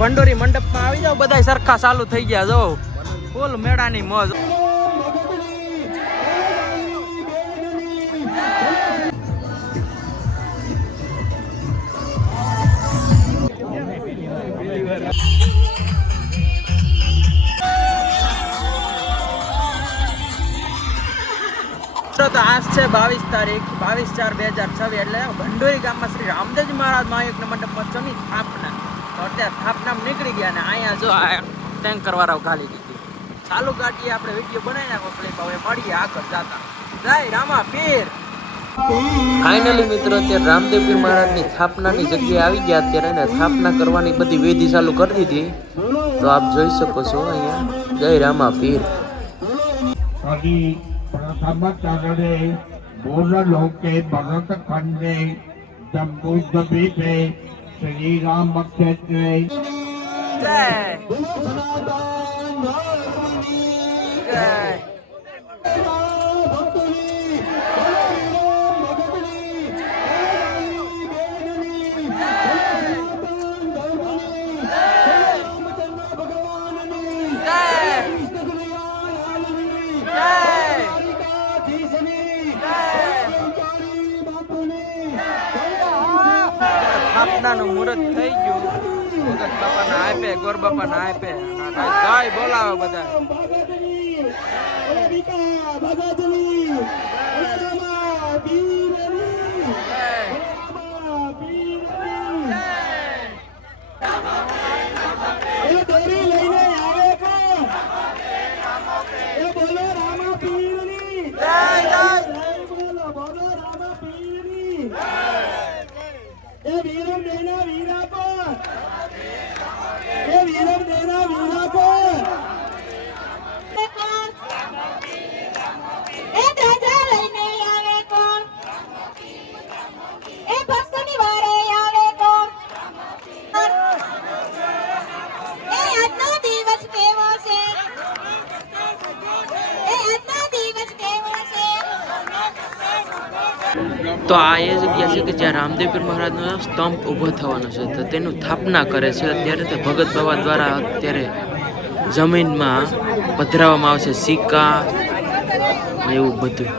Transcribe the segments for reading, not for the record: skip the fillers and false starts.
ભંડોરી મંડપમાં આવી જાવ, બધા સરખા ચાલુ થઈ ગયા. જો ફૂલ મેળાની મોજ. તો આજ છે 22 તારીખ 22/4/2026 એટલે ભંડોરી ગામમાં શ્રી રામદેવજી મહારાજ મહાયજ્ઞ મંડપમાં જમી સ્થાપના. તો અત્યારે સ્થાપના નીકળી ગયા ને અહીંયા જો આ ટેન્કર વાળાઓ ખાલી દીધી. ચાલુ ગાડીએ આપણે વિડીયો બનાવી નાખો. હવે મળીએ આગળ જતા. જય રામા પીર. ફાઇનલી મિત્રો અત્યારે રામદેવજી મહારાજની સ્થાપનાની જગ્યાએ આવી ગયા. અત્યારે એને સ્થાપના કરવાની બધી વિધિ ચાલુ કરી દીધી. તો આપ જોઈ શકો છો અહીંયા જય રામા પીર. प्रथम चरणे मूललोके भरत खंडे जम्बूद्वीपे श्री राम क्षेत्रे સ્થાપનાનું મુહૂર્ત થઈ ગયું. ભગત બાપાના આપે, ગોર બાપાના આપે, ગાય બોલાવે બધા. તો આ એ જગ્યા છે કે જ્યાં રામદેવપીર મહારાજનો સ્તંભ ઊભો થવાનો છે. તો તેનું સ્થાપના કરે છે અત્યારે. તે ભગત બાબા દ્વારા અત્યારે જમીનમાં પધરાવવામાં આવશે સિક્કા એવું બધું.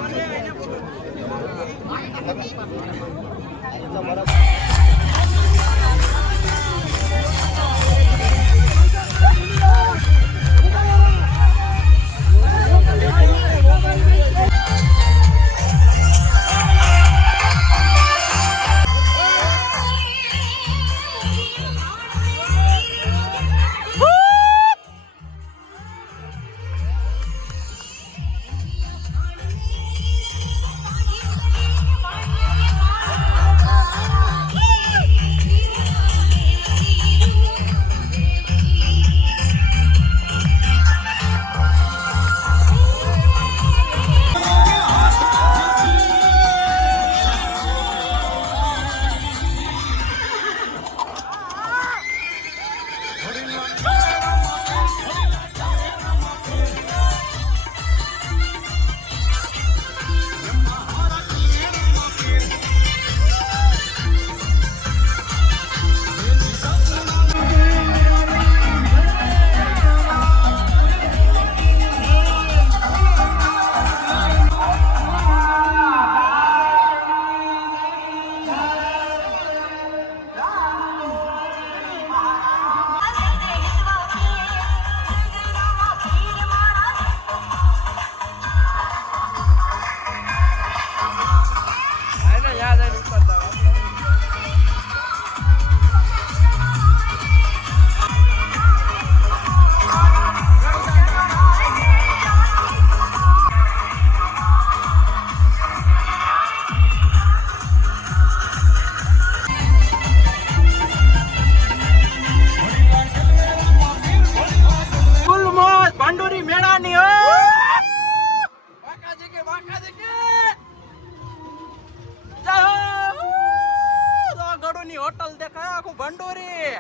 હોટલ દેખાય આખું ભંડોરી.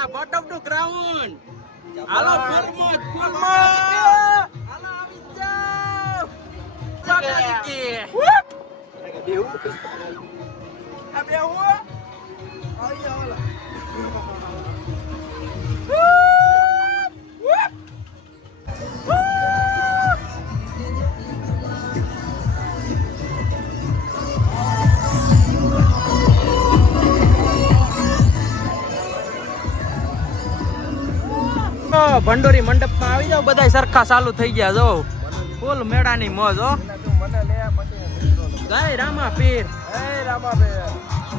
આ બોટમ ટુ ગ્રાઉન્ડ. હાલો ફરમત ફરમત હાલો આવી જાવ. બાકાજી બેહુ આ બેહુ આઈ આલા ભંડોરી મંડપમાં આવી જાવ, બધાય સરખા ચાલુ થઈ ગયા જો ફૂલ મેળાની મોજ હો. જય રામા પીર.